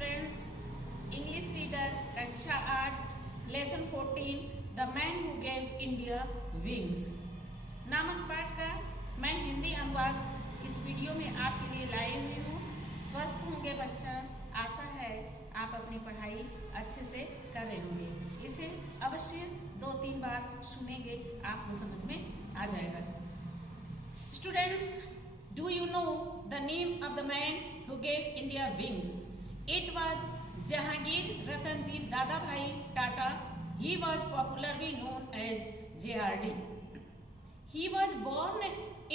Students, English reader कक्षा 8 lesson 14 the man who gave India wings नामक पाठ का मैं हिंदी अनुवाद इस वीडियो में आपके लिए लाई हुई हूँ। स्वस्थ होंगे बच्चा, आशा है आप अपनी पढ़ाई अच्छे से कर रहे होंगे। इसे अवश्य 2-3 बार सुनेंगे, आपको समझ में आ जाएगा। Students, do you know the name of the man who gave India wings? It was Jahangir Ratanji Dadabhai Tata. He was popularly known as JRD. He was born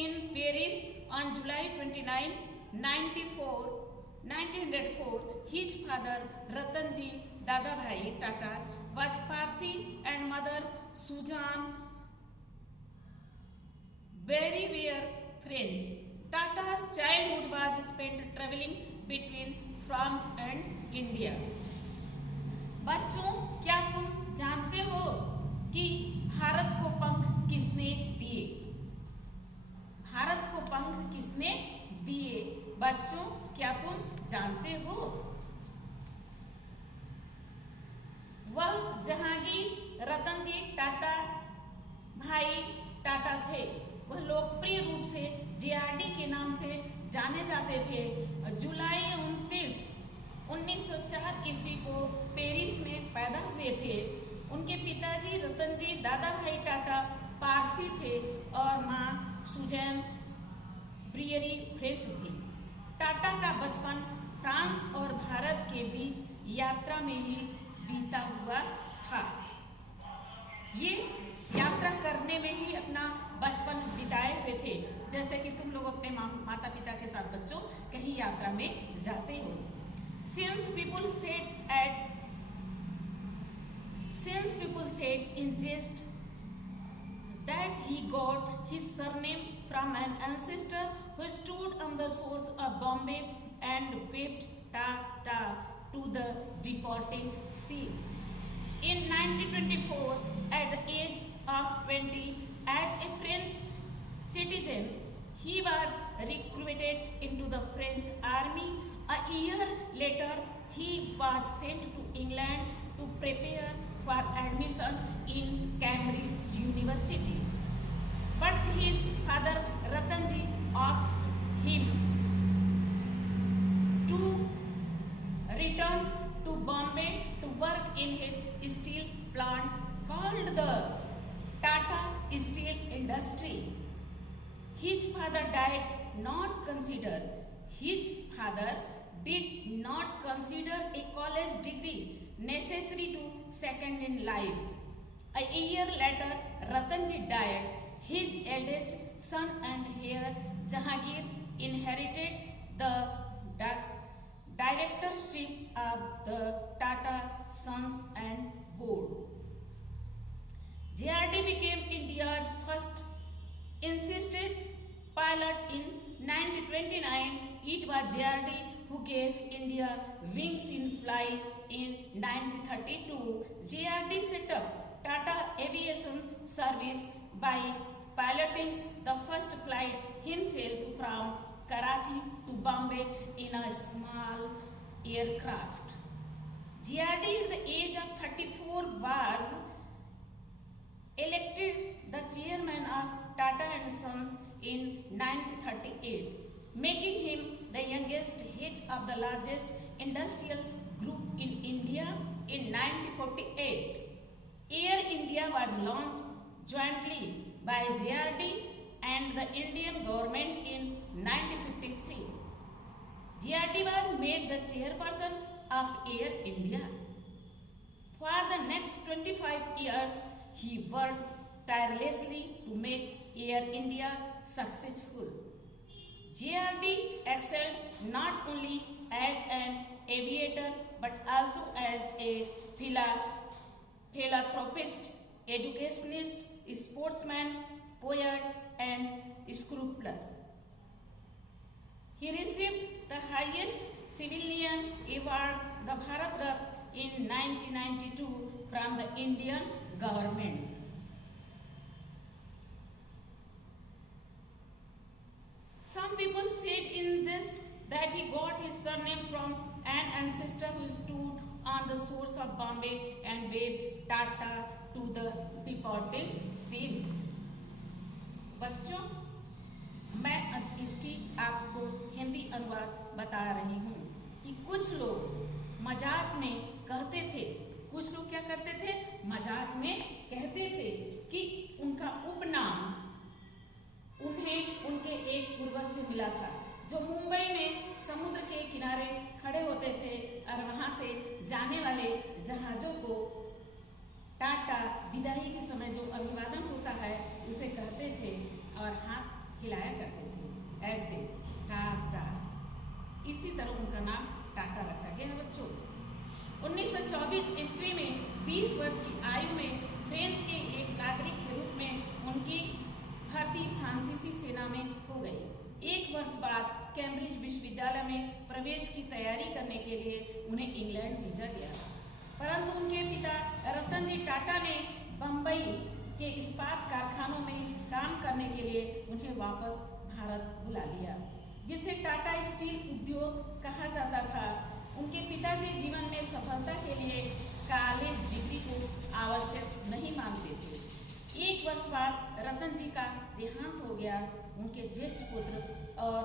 in Paris on July 29, 1904. His father Ratanji Dadabhai Tata was Parsi and mother Suzanne Berry were French. Tata's childhood was spent traveling between France and India. बच्चों, क्या तुम जानते हो कि भारत को पंख किसने दिए? भारत को पंख किसने दिए? बच्चों, क्या तुम जानते हो? वह जहांगीर रतनजी टाटा भाई टाटा थे। वह लोकप्रिय रूप से जेआरडी के नाम से जाने जाते थे। जुलाई 29, 1904 ईस्वी को पेरिस में पैदा हुए थे। उनके पिताजी रतनजी दादाभाई टाटा पारसी थे और माँ सुजैन ब्रियरी फ्रेंच थी। टाटा का बचपन फ्रांस और भारत के बीच यात्रा में ही बीता हुआ था। ये यात्रा करने में ही अपना बचपन बिताए हुए थे, जैसे कि तुम लोग अपने माता पिता के साथ बच्चों कहीं यात्रा में जाते हो। Since people said in jest that he got his surname from an ancestor who stood on the shores of Bombay and waved ta-ta to the departing sea. In 1924, at the age of 20, as a French citizen, he was recruited into the French army. A year later, he was sent to England to prepare for admission in Cambridge University. But his father Ratanji asked him to return to Bombay to work in his steel plant called the Tata Steel Industry. His father did not consider a college degree necessary to second in life. A year later, Ratanji died. His eldest son and heir Jahangir inherited the directorship of the Tata Sons and Board. JRD became India's first insisted pilot in 1929. It was JRD who gave India wings in flight in 1932. JRD set up Tata Aviation Service by piloting the first flight himself from Karachi to Bombay in a small aircraft. JRD at the age of 34 was elected the chairman of Tata and Sons in 1938, making him the youngest head of the largest industrial group in India in 1948. Air India was launched jointly by JRD and the Indian government in 1953. JRD was made the chairperson of Air India. For the next 25 years, he worked tirelessly to make Air India successful. JRD excelled not only as an aviator but also as a philanthropist, educationist, sportsman, poet, and sculptor. He received the highest civilian award, the Bharat Ratna, in 1992 from the Indian government. Some people said in jest that he got his surname from an ancestor who stood on the shores of Bombay and waved Tata to the departing ships. बच्चों, मैं अब इसकी आपको हिंदी अनुवाद बता रही हूँ कि कुछ लोग मजाक में कहते थे, कुछ लोग क्या करते थे, मजाक में कहते थे कि उनका उपनाम उन्हें उनके एक पूर्वज से मिला था जो मुंबई में समुद्र के किनारे खड़े होते थे और वहां से जाने वाले जहाजों को टाटा विदाई के समय जो अभिवादन होता है उसे कहते थे और हाथ हिलाया करते थे ऐसे टाटा। इसी तरह उनका नाम टाटा रखा गया है बच्चों। 1924 ईस्वी में 20 वर्ष की आयु में फ्रांस के एक नागरिक के रूप में उनकी भर्ती फ्रांसीसी सेना में हो गई। एक वर्ष बाद कैम्ब्रिज विश्वविद्यालय में प्रवेश की तैयारी करने के लिए उन्हें इंग्लैंड भेजा गया, परंतु उनके पिता रतन जी टाटा ने बम्बई के इस्पात कारखानों में काम करने के लिए उन्हें वापस भारत बुला लिया, जिसे टाटा स्टील उद्योग कहा जाता था। उनके पिताजी जीवन में सफलता के लिए कॉलेज डिग्री को आवश्यक नहीं मानते थे। एक वर्ष बाद रतन जी का देहांत हो गया। उनके ज्येष्ठ पुत्र और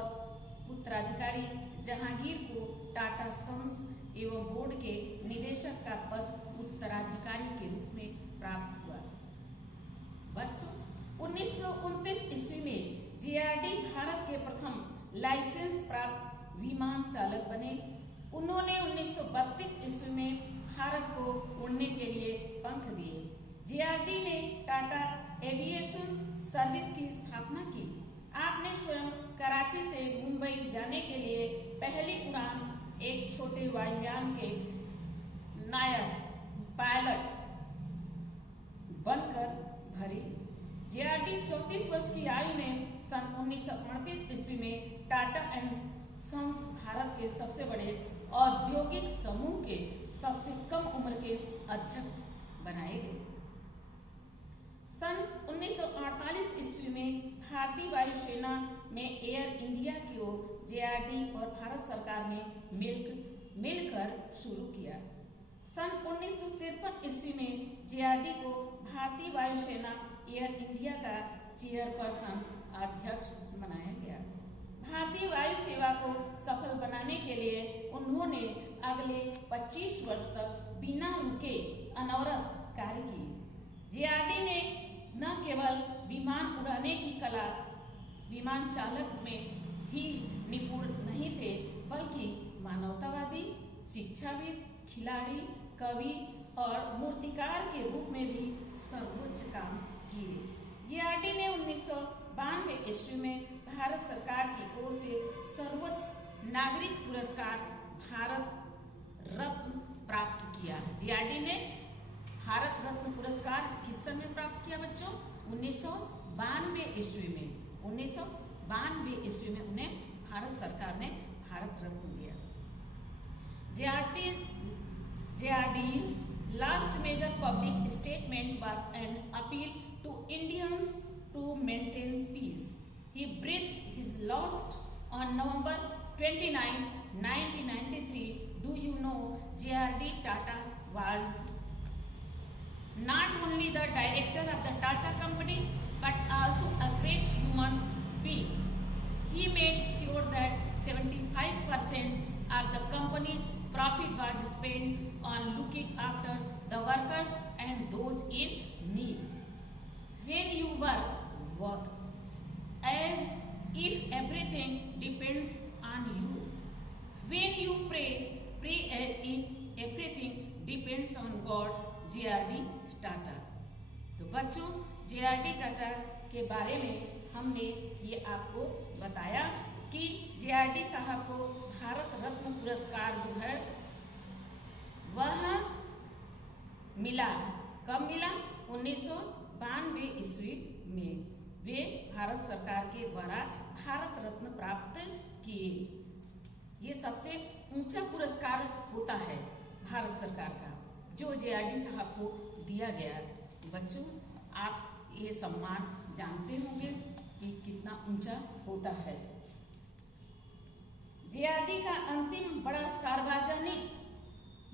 उत्तराधिकारी जहांगीर को टाटा सन्स एवं बोर्ड के निदेशक का पद उत्तराधिकारी के रूप में प्राप्त हुआ। बच्चों, 1929 ईस्वी में जेआरडी भारत के प्रथम लाइसेंस प्राप्त विमान चालक बने। उन्होंने 1932 ईस्वी में भारत को उड़ने के लिए पंख दिए। जेआरडी ने टाटा एविएशन सर्विस की स्थापना की। आपने स्वयं कराची से मुंबई जाने के लिए पहली उड़ान एक छोटे वायुयान के नायक पायलट बनकर भरी। जेआरडी 34 वर्ष की आयु में सन 1938 ईस्वी में टाटा एंड सन्स भारत के सबसे बड़े औद्योगिक समूह के सबसे कम उम्र के अध्यक्ष बनाए गए। सन 1948 ईस्वी में भारतीय वायुसेना में एयर इंडिया को जेआरडी और भारत सरकार ने मिलकर शुरू किया। सन 1953 ईस्वी में जेआरडी को भारतीय वायुसेना एयर इंडिया का चेयरपर्सन अध्यक्ष बनाया गया। भारतीय वायु सेवा को सफल बनाने के लिए उन्होंने अगले 25 वर्ष तक बिना रुके अनवरत कार्य किए। जेआरडी ने न केवल विमान उड़ाने की कला, विमान चालक में ही निपुण नहीं थे, बल्कि मानवतावादी, शिक्षाविद, खिलाड़ी, कवि और मूर्तिकार के रूप में भी सर्वोच्च काम किए। जेआरडी ने 1992 ईस्वी में भारत सरकार की ओर से सर्वोच्च नागरिक पुरस्कार भारत रत्न प्राप्त किया। जेआरडी ने भारत रत्न पुरस्कार किस सन में प्राप्त किया बच्चों? 1992 ईस्वी में। 1992 ईस्वी में उन्हें भारत सरकार ने भारत रत्न दिया। जेआरडी's last major public statement was an appeal to Indians to maintain peace. He breathed his last on November 29, 1993. Do you know J.R.D. Tata was not only the director of the Tata company but also a great human being. He made sure that 75% of the company's profit was spent on looking after the workers and those in need. When you work as if everything depends on you. When you pray as if everything depends on God. J.R.D. Tata. तो बच्चों, J.R.D. Tata के बारे में हमने ये आपको बताया कि J.R.D. साहब को भारत रत्न पुरस्कार जो है वह मिला। कब मिला? 1992 ईस्वी में वे भारत सरकार के द्वारा भारत रत्न प्राप्त किए। ये सबसे ऊंचा पुरस्कार होता है भारत सरकार का, जो J.R.D. साहब को दिया गया। बच्चों, आप ये सम्मान जानते होंगे कि कितना ऊंचा होता है। जेआरडी का अंतिम बड़ा सार्वजनिक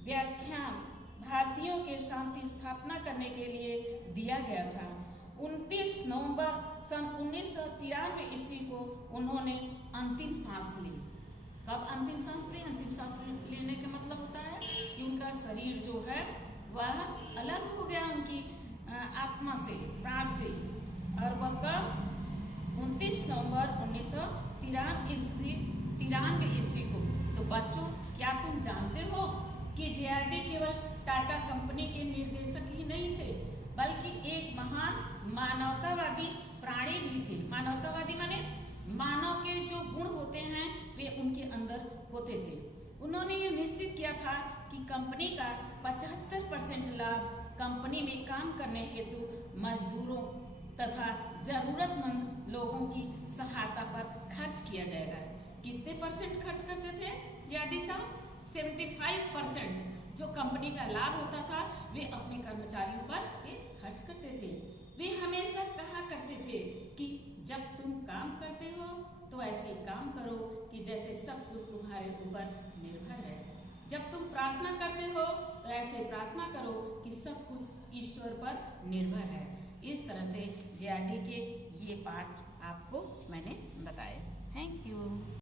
व्याख्यान भारतीयों के शांति स्थापना करने के लिए दिया गया था। 29 नवंबर सन 1993 ईस्वी को उन्होंने अंतिम सांस ली। कब अंतिम सांस ली? अंतिम सांस लेने का मतलब होता है कि उनका शरीर जो है वह अलग हो गया उनकी आत्मा से, प्राण से। और वह कब? 29 नवंबर 1993 ईस्वी को। तो बच्चों, क्या तुम जानते हो कि जेआरडी केवल टाटा कंपनी के निर्देशक ही नहीं थे, बल्कि एक महान मानवतावादी प्राणी भी थे। मानवतावादी माने मानव के जो गुण होते हैं वे उनके अंदर होते थे। उन्होंने ये निश्चित किया था कि कंपनी का 75% लाभ कंपनी में काम करने हेतु मजदूरों तथा जरूरतमंद लोगों की सहायता पर खर्च किया जाएगा। कितने परसेंट खर्च करते थे जेआरडी साहब? 75% जो कंपनी का लाभ होता था वे अपने कर्मचारियों पर ये खर्च करते थे। वे हमेशा कहा करते थे कि जब तुम काम करते हो तो ऐसे काम करो कि जैसे सब कुछ तुम्हारे ऊपर निर्भर है। जब तुम प्रार्थना करते हो तो ऐसे प्रार्थना करो कि सब कुछ ईश्वर पर निर्भर है। इस तरह से जेआरडी के ये पाठ आपको मैंने बताए। Thank you.